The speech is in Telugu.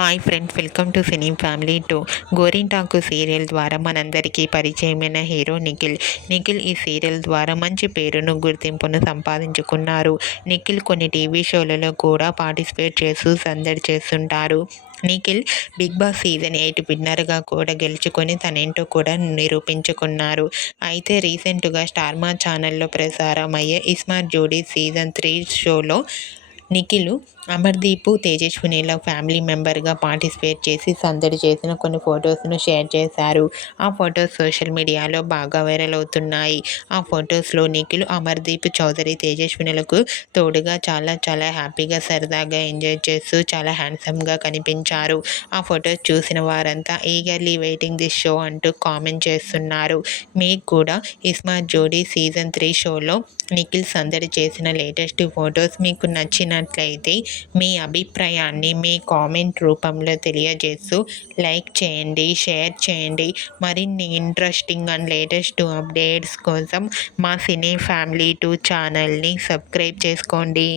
Hi friends, welcome to cine family 2. గోరింటాకు సీరియల్ ద్వారా మనందరికీ పరిచయమైన హీరో నిఖిల్. నిఖిల్ ఈ సీరియల్ ద్వారా మంచి పేరును, గుర్తింపును సంపాదించుకున్నారు. నిఖిల్ కొన్ని టీవీ షోలలో కూడా పార్టిసిపేట్ చేస్తూ సందడి చేస్తుంటారు. నిఖిల్ బిగ్ బాస్ సీజన్ 8 విన్నర్గా కూడా గెలుచుకొని తనేంటో కూడా నిరూపించుకున్నారు. అయితే రీసెంట్గా స్టార్ మా ఛానల్లో ప్రసారం అయ్యే ఇస్మార్ట్ జోడీ సీజన్ 3 షోలో నిఖిల్ అమర్దీప్, తేజస్వినిల ఫ్యామిలీ మెంబర్గా పార్టిసిపేట్ చేసి సందడి చేసిన కొన్ని ఫొటోస్ను షేర్ చేశారు. ఆ ఫొటోస్ సోషల్ మీడియాలో బాగా వైరల్ అవుతున్నాయి. ఆ ఫొటోస్లో నిఖిల్, అమర్దీప్ చౌదరి తేజస్వినులకు తోడుగా చాలా చాలా హ్యాపీగా, సరదాగా ఎంజాయ్ చేస్తూ చాలా హ్యాండ్సమ్గా కనిపించారు. ఆ ఫొటోస్ చూసిన వారంతా ఈగర్లీ వెయిటింగ్ దిస్ షో అంటూ కామెంట్ చేస్తున్నారు. మీకు కూడా ఇస్మార్ట్ జోడీ సీజన్ 3 షోలో నిఖిల్ సందడి చేసిన లేటెస్ట్ ఫొటోస్ మీకు నచ్చినట్లయితే మీ అభిప్రాయాన్ని మీ కామెంట్ రూపంలో తెలియజేస్తూ లైక్ చేయండి, షేర్ చేయండి. మరిన్ని ఇంట్రెస్టింగ్ అండ్ లేటెస్ట్ అప్డేట్స్ కోసం మా సినీ ఫ్యామిలీ 2 ఛానల్ని సబ్స్క్రైబ్ చేసుకోండి.